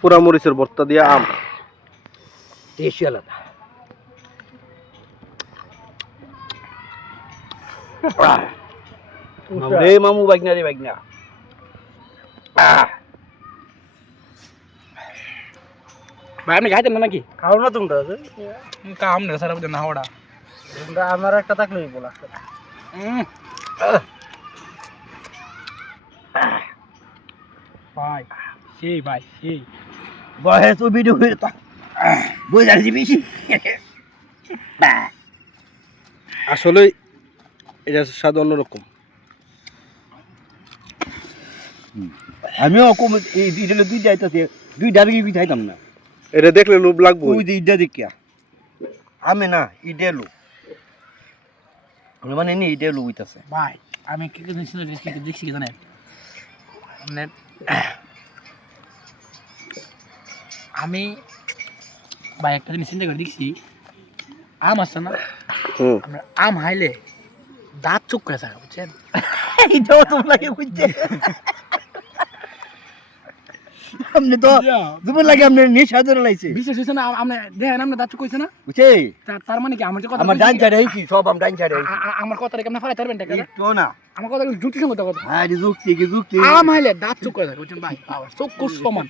পোড়া মরিচের ভর্তা দিয়ে আম টেস্টি আলাদা। রে মামু বাইকনা রে বাইকনা। ভাই আপনি খাইতেন না নাকি? খাও না তোমরা কাম নেই স্যার না হওয়া। তোমরা আমার একটা থাকলেই বলা ভাই সেই ভাই সেই বয়স তো ভিডিও হয়ে তা বুঝা দিবি আসলে এটা স্বাদ অন্যরকম। আমিও কম এই দিলে দুই যাইতাছে দুই ডাবি কি খাইতাম না। এটা দেখলে লোভ লাগবে। ওই যে ইডা দেখিয়া আমি না ইডেলু মানে নি ইডেলু হইতাছে। ভাই আমি কি কি দেখছি কি জানেন মানে আমি ভাই একটা জিনিস চিন্তা করে দেখছি আম আছে না আমরা আম হাইলে দাঁত চুপ করে থাকে বুঝছেন এটাও তো লাগে বুঝছে আপনি তো দুপুর লাগে আপনি নেশা ধরে লাইছে বিশেষ হয়েছে না আপনি দেখেন আপনি দাঁত চুপ কইছে না বুঝছে তার মানে কি আমার যে কথা আমার ডান সাইডে আইছি সব আম ডান সাইডে আইছি আমার কথা রেখে আপনি ফালাইতে পারবেন টাকা একটু না আমার কথা যুক্তি সঙ্গত কথা হ্যাঁ যুক্তি কি যুক্তি আম হাইলে দাঁত চুপ করে থাকে বুঝছেন ভাই চোখ সমান